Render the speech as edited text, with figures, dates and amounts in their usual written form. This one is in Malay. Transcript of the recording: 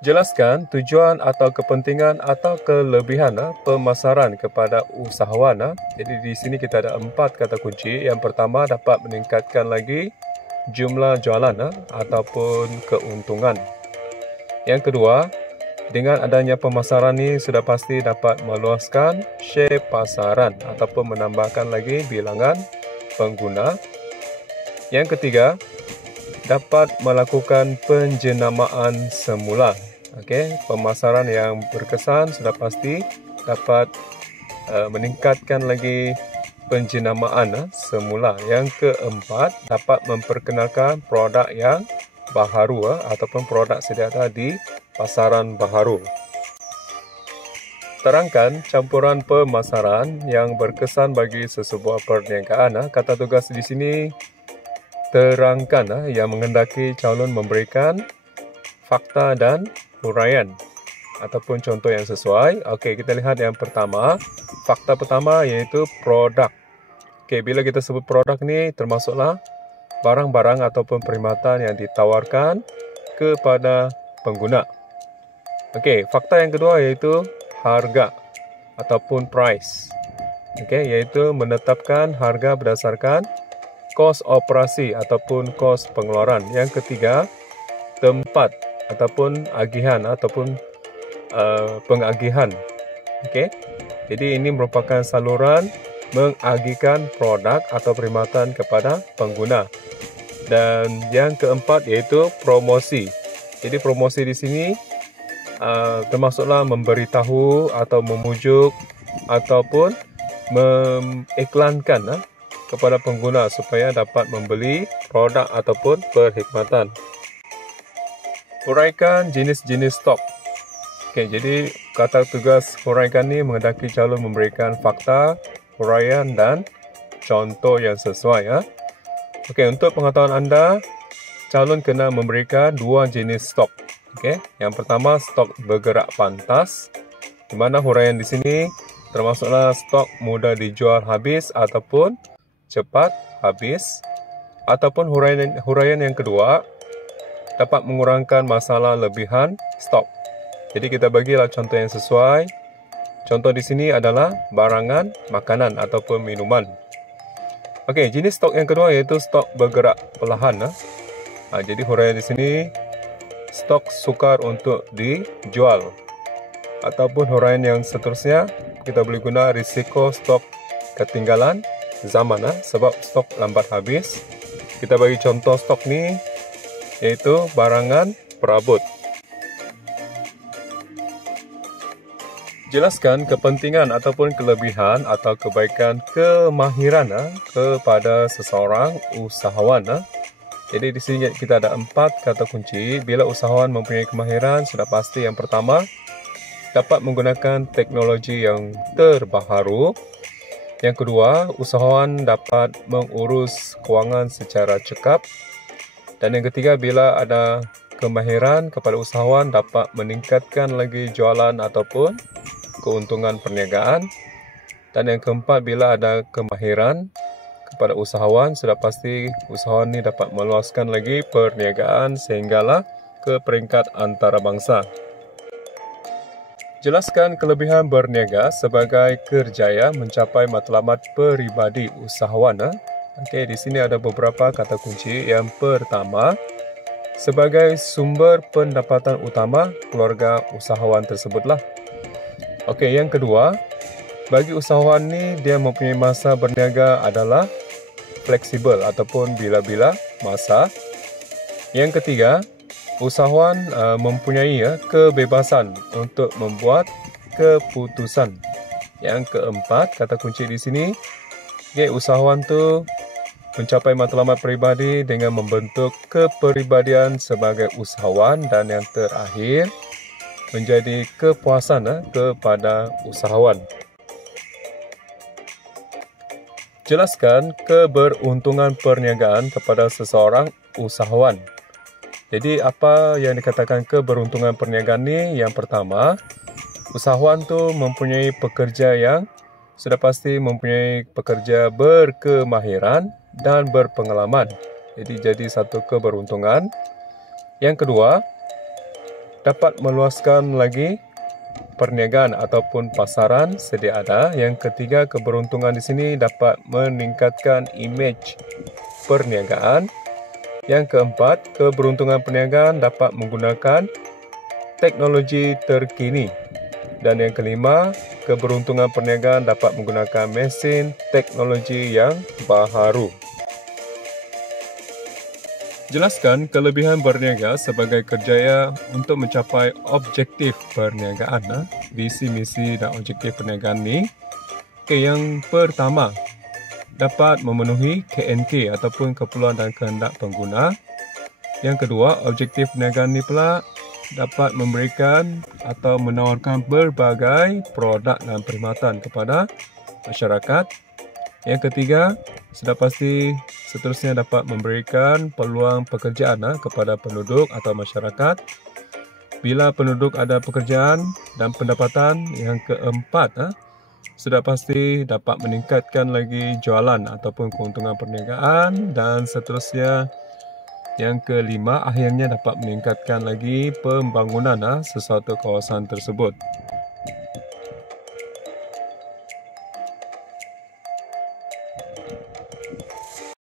Jelaskan tujuan atau kepentingan atau kelebihan pemasaran kepada usahawan. Jadi di sini kita ada 4 kata kunci. Yang pertama, dapat meningkatkan lagi jumlah jualan ataupun keuntungan. Yang kedua, dengan adanya pemasaran ini sudah pasti dapat meluaskan share pasaran ataupun menambahkan lagi bilangan pengguna. Yang ketiga, dapat melakukan penjenamaan semula. Pemasaran yang berkesan sudah pasti dapat meningkatkan lagi penjenamaan semula. Yang keempat, dapat memperkenalkan produk yang baharu ataupun produk sedia ada di pasaran baharu. Terangkan campuran pemasaran yang berkesan bagi sesebuah perniagaan. Kata tugas di sini terangkan yang menghendaki calon memberikan fakta dan huraian ataupun contoh yang sesuai. Kita lihat yang pertama. Fakta pertama iaitu produk. Bila kita sebut produk ni termasuklah barang-barang ataupun perkhidmatan yang ditawarkan kepada pengguna. Fakta yang kedua iaitu harga ataupun price. Iaitu menetapkan harga berdasarkan kos operasi ataupun kos pengeluaran. Yang ketiga, tempat ataupun agihan ataupun pengagihan. Jadi ini merupakan saluran mengagihkan produk atau perkhidmatan kepada pengguna. Dan yang keempat iaitu promosi. Jadi promosi di sini termasuklah memberitahu atau memujuk ataupun mengiklankan kepada pengguna supaya dapat membeli produk ataupun perkhidmatan. Huraikan jenis-jenis stok. Jadi kata tugas huraikan ni menghendaki calon memberikan fakta, huraian dan contoh yang sesuai. Untuk pengetahuan anda, calon kena memberikan 2 jenis stok. Yang pertama, stok bergerak pantas, di mana huraian di sini termasuklah stok mudah dijual habis ataupun cepat habis. Ataupun huraian yang kedua, dapat mengurangkan masalah lebihan stok. Jadi kita bagilah contoh yang sesuai. Contoh di sini adalah barangan makanan ataupun minuman. Jenis stok yang kedua iaitu stok bergerak perlahan. Jadi huraian di sini stok sukar untuk dijual. Ataupun huraian yang seterusnya kita boleh guna risiko stok ketinggalan zaman sebab stok lambat habis. Kita bagi contoh stok ni iaitu barangan perabot. Jelaskan kepentingan ataupun kelebihan atau kebaikan kemahiran kepada seseorang usahawan. Jadi di sini kita ada 4 kata kunci. Bila usahawan mempunyai kemahiran, sudah pasti yang pertama, dapat menggunakan teknologi yang terbaharu. Yang kedua, usahawan dapat mengurus kewangan secara cekap. Dan yang ketiga, bila ada kemahiran kepada usahawan dapat meningkatkan lagi jualan ataupun keuntungan perniagaan. Dan yang keempat, bila ada kemahiran kepada usahawan, sudah pasti usahawan ini dapat meluaskan lagi perniagaan sehinggalah ke peringkat antarabangsa. Jelaskan kelebihan berniaga sebagai kerjaya mencapai matlamat peribadi usahawan. Di sini ada beberapa kata kunci. Yang pertama, sebagai sumber pendapatan utama keluarga usahawan tersebutlah. Yang kedua, bagi usahawan ni dia mempunyai masa berniaga adalah fleksibel ataupun bila-bila masa. Yang ketiga, usahawan mempunyai kebebasan untuk membuat keputusan. Yang keempat, kata kunci di sini, usahawan tu mencapai matlamat peribadi dengan membentuk kepribadian sebagai usahawan. Dan yang terakhir, menjadi kepuasan kepada usahawan. Jelaskan keberuntungan perniagaan kepada seseorang usahawan. Jadi apa yang dikatakan keberuntungan perniagaan ni? Yang pertama, usahawan tu mempunyai pekerja yang sudah pasti mempunyai pekerja berkemahiran dan berpengalaman. Jadi satu keberuntungan. Yang kedua, dapat meluaskan lagi perniagaan ataupun pasaran sedia ada. Yang ketiga, keberuntungan di sini dapat meningkatkan imej perniagaan. Yang keempat, keberuntungan perniagaan dapat menggunakan teknologi terkini. Dan yang kelima, keberuntungan perniagaan dapat menggunakan mesin teknologi yang baharu. Jelaskan kelebihan berniaga sebagai kerjaya untuk mencapai objektif perniagaan. Visi, misi dan objektif perniagaan ni. Yang pertama, dapat memenuhi KNK ataupun keperluan dan kehendak pengguna. Yang kedua, objektif perniagaan ni pula dapat memberikan atau menawarkan berbagai produk dan perkhidmatan kepada masyarakat. Yang ketiga, sudah pasti seterusnya dapat memberikan peluang pekerjaan kepada penduduk atau masyarakat. Bila penduduk ada pekerjaan dan pendapatan. Yang keempat, sudah pasti dapat meningkatkan lagi jualan ataupun keuntungan perniagaan. Dan seterusnya, yang kelima, akhirnya dapat meningkatkan lagi pembangunan sesuatu kawasan tersebut.